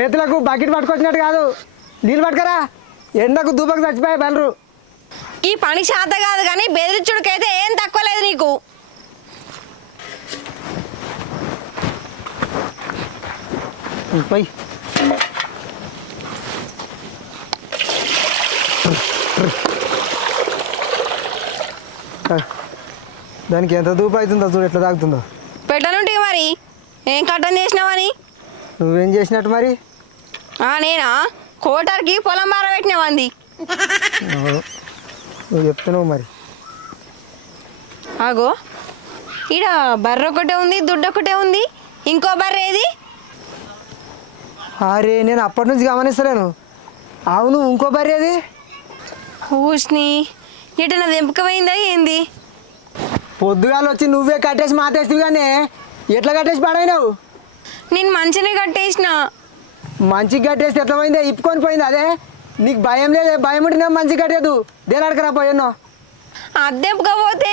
ఏతులకు bucket పట్టుకొచ్చినట్టు కాదు, నీళ్ళు పట్టుకరా. ఎండకు దూపకు చచ్చిపోయాయి బెలరు. ఈ పని శాత కాదు కానీ బెదిరించుడికైతే ఏం తక్కువ లేదు నీకు. పోయి దానికి ఎంత దూపు అవుతుందో చూడు, ఎట్లా తాగుతుందో. పెట్టనుంటే మరి ఏం కట్టం చేసినావని. నువ్వేం చేసినట్టు మరి? నేనా కోటర్కి పొలం బార పెట్టినావంది. నువ్వు చెప్తున్నావు మరి. ఆగో ఈడ బర్రె ఒకటే ఉంది, దుడ్డు ఒకటే ఉంది, ఇంకో బర్రె ఏది? అరే నేను అప్పటి నుంచి గమనిస్తలేను. అవును, ఇంకో బర్రె ఏది? ఊష్ని ఎటన్నా దెంపకపోయిందా ఏంది? పొద్దుగాలు వచ్చి నువ్వే కట్టేసి మాతేస్తావు కానీ ఎట్లా కట్టేసి పడైనావు? నేను మంచినే కట్టేసిన. మంచిగా కట్టేస్తే ఎట్లా పోయిందా? ఇప్పుకొని పోయింది. అదే నీకు భయం లేదు, భయం ఉంటే మంచిగా కట్టేదు. దేలాడకరా పోయన్నో. అద్దెంపకపోతే